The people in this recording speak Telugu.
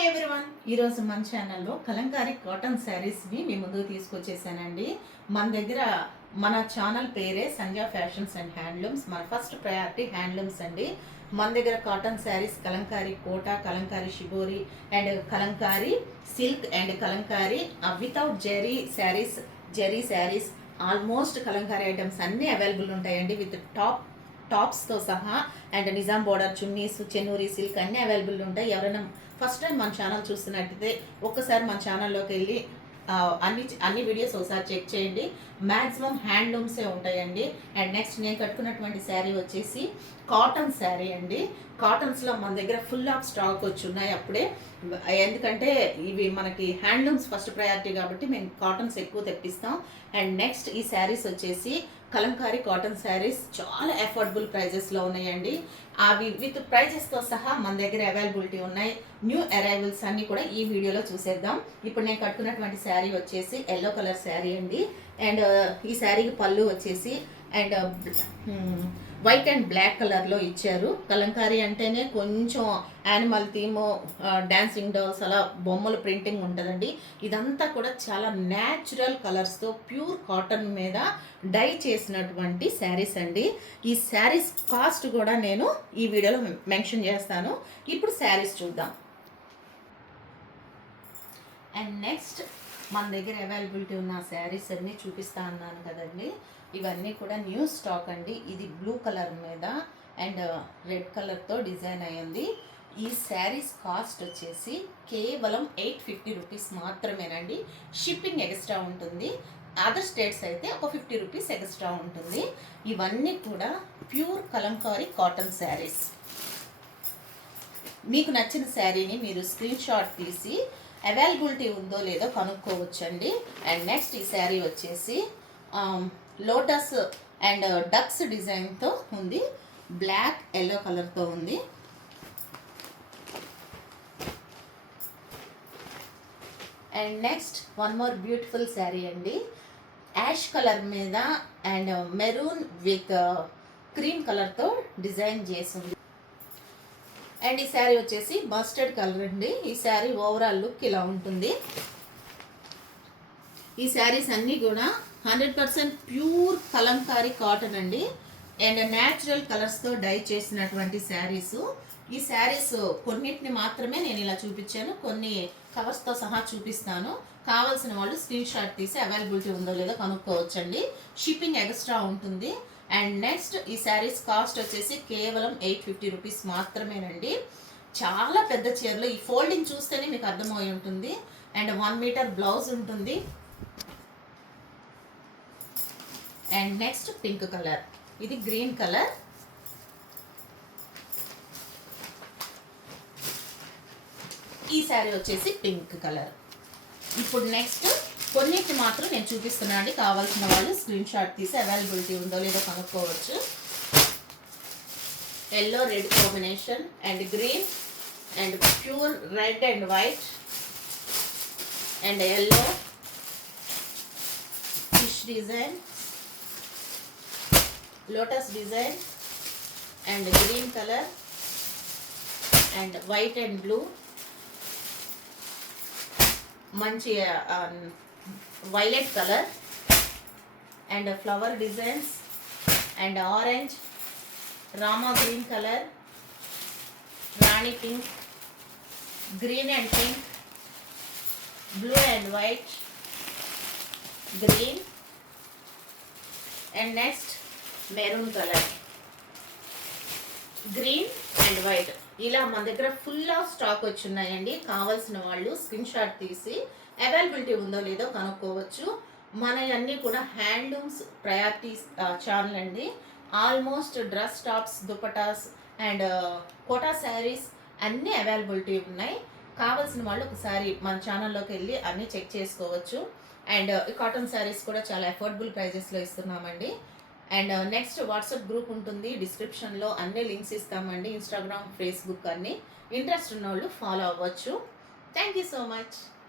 హాయ్ ఎవ్రీవన్, ఈరోజు మన ఛానల్లో కలంకారీ కాటన్ శారీస్ని మీ ముందుకు తీసుకొచ్చేసానండి. మన దగ్గర మన ఛానల్ పేరే సంజా ఫ్యాషన్స్ అండ్ హ్యాండ్లూమ్స్. మన ఫస్ట్ ప్రయారిటీ హ్యాండ్లూమ్స్ అండి. మన దగ్గర cotton saris, Kalamkari quota, Kalamkari shibori and Kalamkari silk and Kalamkari without zari saris almost Kalamkari items అన్నీ అవైలబుల్ ఉంటాయండి. విత్ టాప్స్తో సహా and Nizam border chunnis, Chennuri silk అన్నీ అవైలబుల్ ఉంటాయి. ఎవరైనా ఫస్ట్ టైం మన ఛానల్ చూస్తున్నట్టయితే ఒక్కసారి మన ఛానల్లోకి వెళ్ళి అన్ని వీడియోస్ ఒకసారి చెక్ చేయండి. మ్యాక్సిమం హ్యాండ్లూమ్సే ఉంటాయండి. అండ్ నెక్స్ట్ నేను కట్టుకున్నటువంటి శారీ వచ్చేసి కాటన్ శారీ అండి. కాటన్స్లో మన దగ్గర ఫుల్ ఆఫ్ స్టాక్ వచ్చి ఉన్నాయి అప్పుడే. ఎందుకంటే ఇవి మనకి హ్యాండ్లూమ్స్ ఫస్ట్ ప్రయారిటీ కాబట్టి మేము కాటన్స్ ఎక్కువ తెప్పిస్తాం. అండ్ నెక్స్ట్ ఈ శారీస్ వచ్చేసి కలంకారీ కాటన్ శారీస్ చాలా అఫోర్డబుల్ ప్రైజెస్లో ఉన్నాయండి. అవి విత్ ప్రైజెస్తో సహా మన దగ్గర అవైలబిలిటీ ఉన్నాయి. న్యూ అరైవల్స్ అన్నీ కూడా ఈ వీడియోలో చూసేద్దాం. ఇప్పుడు నేను కట్టుకున్నటువంటి శారీ వచ్చేసి ఎల్లో కలర్ శారీ అండి. అండ్ ఈ శారీకి పళ్ళు వచ్చేసి అండ్ వైట్ అండ్ బ్లాక్ కలర్లో ఇచ్చారు. కలంకారీ అంటేనే కొంచెం యానిమల్ థీమ్, డాన్సింగ్ డాల్స్ అలా బొమ్మలు ప్రింటింగ్ ఉంటుందండి. ఇదంతా కూడా చాలా న్యాచురల్ కలర్స్తో ప్యూర్ కాటన్ మీద డై చేసినటువంటి శారీస్ అండి. ఈ శారీస్ కాస్ట్ కూడా నేను ఈ వీడియోలో మెన్షన్ చేస్తాను. ఇప్పుడు శారీస్ చూద్దాం. అండ్ నెక్స్ట్ మన దగ్గర అవైలబిలిటీ ఉన్న శారీస్ అన్నీ చూపిస్తా అన్నాను కదండి. ఇవన్నీ కూడా న్యూ స్టాక్ అండి. ఇది బ్లూ కలర్ మీద అండ్ రెడ్ కలర్తో డిజైన్ అయ్యింది. ఈ శారీస్ కాస్ట్ వచ్చేసి కేవలం 850 రూపీస్ మాత్రమేనండి. షిప్పింగ్ ఎక్స్ట్రా ఉంటుంది. అదర్ స్టేట్స్ అయితే ఒక 50 రూపీస్ ఎక్స్ట్రా ఉంటుంది. ఇవన్నీ కూడా ప్యూర్ కలంకారీ కాటన్ శారీస్. మీకు నచ్చిన శారీని మీరు స్క్రీన్ షాట్ తీసి అవైలబిలిటీ ఉందో లేదో కనుక్కోవచ్చండి. అండ్ నెక్స్ట్ ఈ శారీ వచ్చేసి లోటస్ అండ్ డక్స్ డిజైన్తో ఉంది. బ్లాక్ ఎల్లో కలర్తో ఉంది. And next one more beautiful sari అండి. యాష్ కలర్ మీద అండ్ మెరూన్ విత్ క్రీమ్ కలర్తో డిజైన్ చేసింది. అండ్ ఈ శారీ వచ్చేసి మస్టర్డ్ కలర్ అండి. ఈ శారీ ఓవరాల్ లుక్ ఇలా ఉంటుంది. ఈ శారీస్ అన్నీ కూడా 100% ప్యూర్ కలంకారీ కాటన్ అండి. అండ్ న్యాచురల్ కలర్స్తో డై చేసినటువంటి శారీస్. ఈ శారీస్ కొన్నిటిని మాత్రమే నేను ఇలా చూపించాను, కొన్ని కవర్స్తో సహా చూపిస్తాను. కావాల్సిన వాళ్ళు స్క్రీన్ షాట్ తీసి అవైలబిలిటీ ఉందో లేదో కనుక్కోవచ్చండి. షిప్పింగ్ ఎక్స్ట్రా ఉంటుంది. అండ్ నెక్స్ట్ ఈ శారీస్ కాస్ట్ వచ్చేసి కేవలం 850 రూపీస్ మాత్రమేనండి. చాలా పెద్ద చీరలు, ఈ ఫోల్డింగ్ చూస్తేనే మీకు అర్థమై ఉంటుంది. అండ్ 1 మీటర్ బ్లౌజ్ ఉంటుంది. అండ్ నెక్స్ట్ పింక్ కలర్, ఇది గ్రీన్ కలర్. ఈ శారీ వచ్చేసి పింక్ కలర్. ఇప్పుడు నెక్స్ట్ కొన్నిటిని మాత్రం నేను చూపిస్తున్నాను అండి. కావాల్సిన వాళ్ళు స్క్రీన్ షాట్ తీసి అవైలబిలిటీ ఉందో లేదో కనుక్కోవచ్చు. Yellow red combination and green and pure red and white and yellow fish design, lotus design and green colour and white and blue, మంచి violet colour and flower designs and orange, Rama green colour, Rani pink, green and pink, blue and white, green and next maroon colour, green and white. ఇలా మన దగ్గర ఫుల్ ఆఫ్ స్టాక్ వచ్చి ఉన్నాయండి. కావాల్సిన వాళ్ళు స్క్రీన్ షాట్ తీసి అవైలబిలిటీ ఉందో లేదో కనుక్కోవచ్చు. మన అన్నీ కూడా హ్యాండ్లూమ్స్ ప్రయారిటీస్ ఛానల్ అండి. Almost dress tops, dupattas and quota saris అన్నీ అవైలబిలిటీ ఉన్నాయి. కావాల్సిన వాళ్ళు ఒకసారి మన ఛానల్లోకి వెళ్ళి అన్నీ చెక్ చేసుకోవచ్చు. అండ్ కాటన్ శారీస్ కూడా చాలా అఫోర్డబుల్ ప్రైజెస్లో ఇస్తున్నామండి. అండ్ నెక్స్ట్ వాట్సాప్ గ్రూప్ ఉంటుంది. డిస్క్రిప్షన్లో అన్ని లింక్స్ ఇస్తామండి. ఇన్స్టాగ్రామ్, ఫేస్బుక్ అన్నీ. ఇంట్రెస్ట్ ఉన్న వాళ్ళు ఫాలో అవ్వచ్చు. Thank you so much.